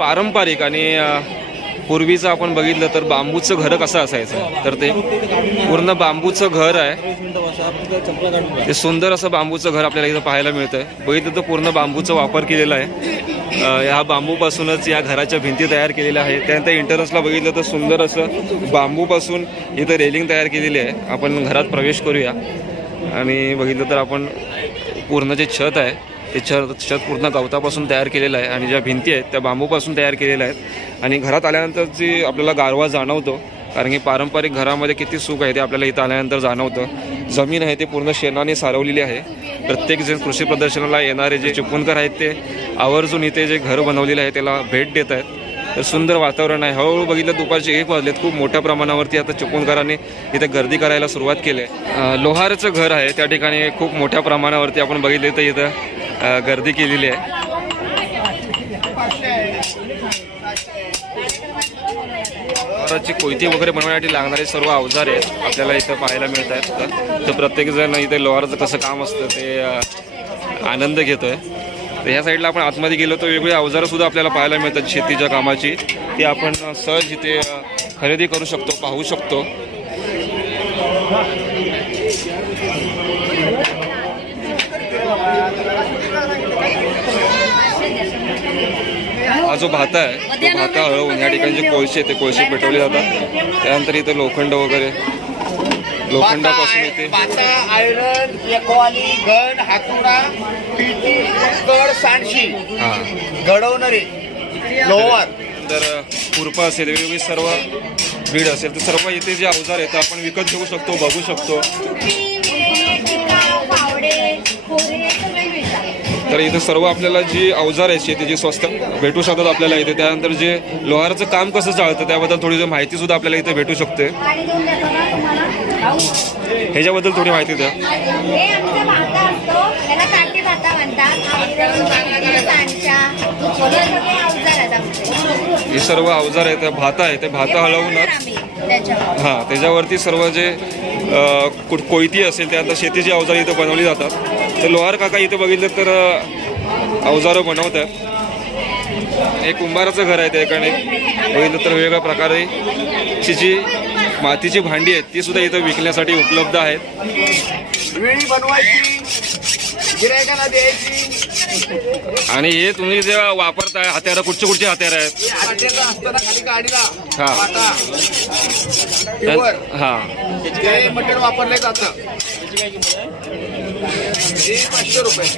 पारंपरिक आणि पूर्वीचं आपण बघितलं तर बांबूचं घर कसं असायचं? तर ते पूर्ण बांबूचं घर आहे. ते सुंदर असं बांबूचं घर आपल्याला इथं पाहायला मिळतं आहे बघितलं तर पूर्ण बांबूचा वापर केलेला आहे. ह्या बांबूपासूनच या घराच्या भिंती तयार केलेल्या आहेत. त्यानंतर इंटरनसला बघितलं तर सुंदर असं बांबूपासून इथं रेलिंग तयार केलेली आहे. आपण घरात प्रवेश करूया. आणि बघितलं तर आपण पूर्ण जे छत आहे ते छत छत पूर्ण गवतापासून तयार केलेलं आहे आणि ज्या भिंती आहेत त्या बांबूपासून तयार केलेल्या आहेत. आणि घरात आल्यानंतर जी आपल्याला गारवा जाणवतो कारण की पारंपरिक घरामध्ये किती सुख आहे ते आपल्याला इथं आल्यानंतर जाणवतं. जमीन आहे ते पूर्ण शेणाने सारवलेली आहे. प्रत्येक जे कृषी प्रदर्शनाला येणारे जे चिपळूणकर आहेत ते आवर्जून इथे जे घर बनवलेलं आहे त्याला भेट देत आहेत. तर सुंदर वातावरण आहे. हळूहळू बघितलं दुपारचे एक वाजलेत. खूप मोठ्या प्रमाणावरती आता चिपळूणकरांनी इथे गर्दी करायला सुरुवात केली आहे. लोहारचं घर आहे. त्या ठिकाणी खूप मोठ्या प्रमाणावरती आपण बघितलं तर इथं गर्दी केलेली आहे. लोहाराची कोयती वगैरे बनवण्यासाठी लागणारे सर्व अवजार आहेत. आपल्याला इथं पाहायला मिळत आहेत. तर प्रत्येकजण इथे लोहाराचं कसं काम असतं ते आनंद घेतोय. तर ह्या साईडला आपण आतमध्ये गेलो तर वेगवेगळी अवजारं सुद्धा आपल्याला पाहायला मिळतात शेतीच्या कामाची. ती आपण सहज इथे खरेदी करू शकतो पाहू शकतो. जो भाता आहे तो भाता हळवून या ठिकाणी जे कोळसे ते कोळसे पेटवले जातात. त्यानंतर इथे लोखंड वगैरे. लोखंडापासून इथे पाता आयरन एकवाली गड हातोडा पिटी कड सांडशी. हा. घडवणारे लोवर तर खुरपा असेल वेगवेगळी सर्व ब्रीड असेल तर सर्व इथे जे अवजार आहेत ते आपण विकत घेऊ शकतो बघू शकतो. तर इथे सर्व आपल्याला जी अवजार आहेत शेतीची स्वस्त भेटू शकतात आपल्याला इथे. त्यानंतर जे लोहाराचं काम कसं चालतं त्याबद्दल थोडी माहिती सुद्धा आपल्याला इथे भेटू शकते. ह्याच्याबद्दल थोडी माहिती द्या. त्याला हे हे सर्व अवजार आहेत त्या भाता आहे ते भाता हलवूनच हां त्याच्यावरती सर्व जे कुट कोयती असेल त्यानंतर शेतीची अवजारं इथं बनवली जातात. तर लोहार काका इथं बघितलं तर अवजारं बनवतात. एक कुंभाराचं घर आहे त्या ठिकाणी बघितलं तर वेगवेगळ्या प्रकारे ची जी मातीची भांडी आहेत ती सुद्धा इथं विकण्यासाठी उपलब्ध आहेत. वेळी बनवायची. गिरायकांना द्यायची आणि हे तुम्ही जे वापरताय हत्यारं कुठचे कुठचे हत्यार आहेत? हे खाली गाडीला हा. पाटा प्युअर हां. ते मटेरियल वापरले जातं पाचशे रुपये.